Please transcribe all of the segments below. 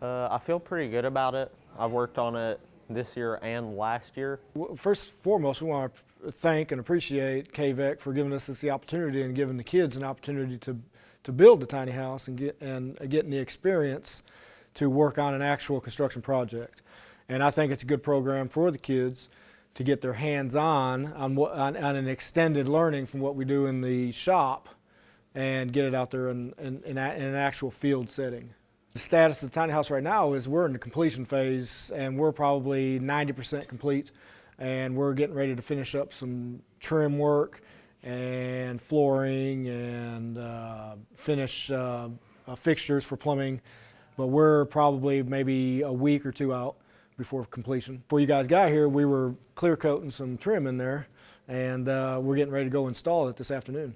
I feel pretty good about it. I've worked on it this year and last year. First and foremost, we want to thank and appreciate KVEC for giving us the opportunity and giving the kids an opportunity to build the tiny house and getting the experience to work on an actual construction project. And I think it's a good program for the kids to get their hands on an extended learning from what we do in the shop and get it out there in an actual field setting. The status of the tiny house right now is we're in the completion phase, and we're probably 90% complete, and we're getting ready to finish up some trim work and flooring and finish fixtures for plumbing, but we're probably maybe a week or two out before completion. Before you guys got here, we were clear coating some trim in there, and we're getting ready to go install it this afternoon.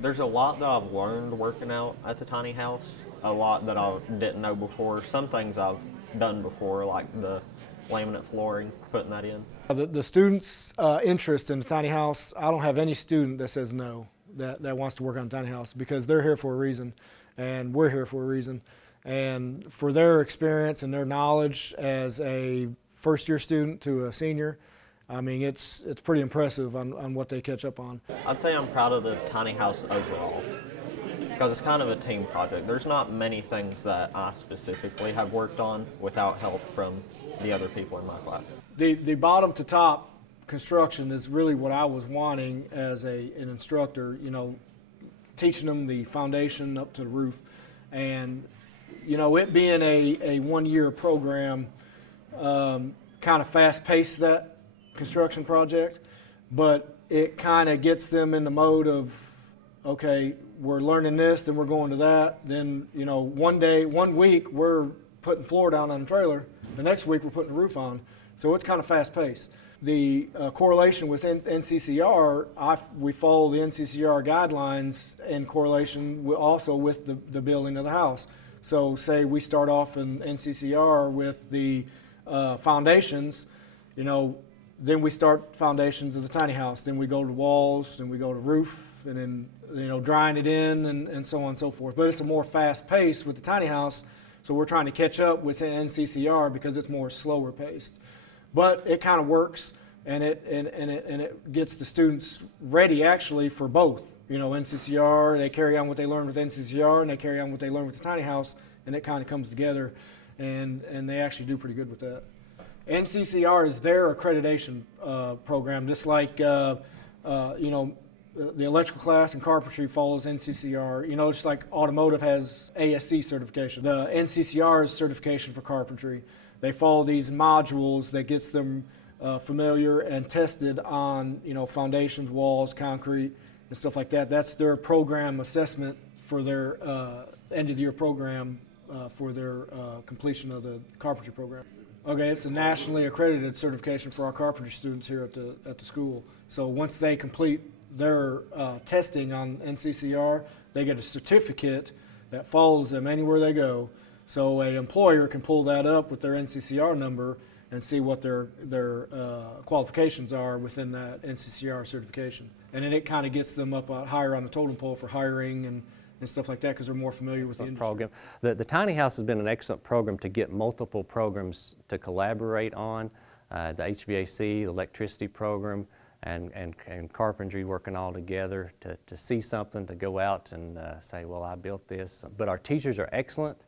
There's a lot that I've learned working out at the tiny house, a lot that I didn't know before. Some things I've done before, like the laminate flooring, putting that in. The students' interest in the tiny house, I don't have any student that says no, that wants to work on the tiny house, because they're here for a reason, and we're here for a reason. And for their experience and their knowledge as a first-year student to a senior, I mean, it's pretty impressive on what they catch up on. I'd say I'm proud of the tiny house overall, because it's kind of a team project. There's not many things that I specifically have worked on without help from the other people in my class. The bottom to top construction is really what I was wanting as an instructor, you know, teaching them the foundation up to the roof. And, you know, it being a one-year program, kind of fast-paced that construction project, but it kind of gets them in the mode of, okay, we're learning this, then we're going to that, then, you know, one week we're putting floor down on a trailer, the next week we're putting the roof on, so it's kind of fast-paced. The correlation with NCCR, we follow the NCCR guidelines in correlation also with the building of the house. So say we start off in NCCR with the foundations, you know, then we start foundations of the tiny house, then we go to walls, then we go to roof, and then, you know, drying it in and so on and so forth. But it's a more fast pace with the tiny house, so we're trying to catch up with NCCR because it's more slower paced. But it kind of works, and it gets the students ready actually for both. You know, NCCR, they carry on what they learned with NCCR, and they carry on what they learned with the tiny house, and it kind of comes together, and they actually do pretty good with that. NCCR is their accreditation program, just like, you know, the electrical class and carpentry follows NCCR. You know, just like automotive has ASC certification. The NCCR is certification for carpentry. They follow these modules that gets them familiar and tested on, you know, foundations, walls, concrete, and stuff like that. That's their program assessment for their end of the year program for their completion of the carpentry program. Okay, it's a nationally accredited certification for our carpentry students here at the school. So once they complete their testing on NCCR, they get a certificate that follows them anywhere they go. So an employer can pull that up with their NCCR number and see what their qualifications are within that NCCR certification. And then it kind of gets them up higher on the totem pole for hiring and stuff like that, because they're more familiar with the industry. Program. The tiny house has been an excellent program to get multiple programs to collaborate on. The HVAC, electricity program, and carpentry working all together to see something, to go out and say, well, I built this. But our teachers are excellent.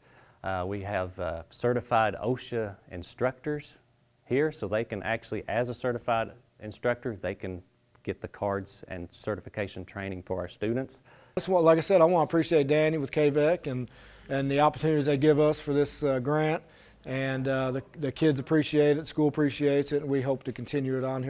We have certified OSHA instructors here, so they can actually, as a certified instructor, they can get the cards and certification training for our students. Like I said, I want to appreciate Danny with KVEC and the opportunities they give us for this grant. And the kids appreciate it, school appreciates it, and we hope to continue it on here.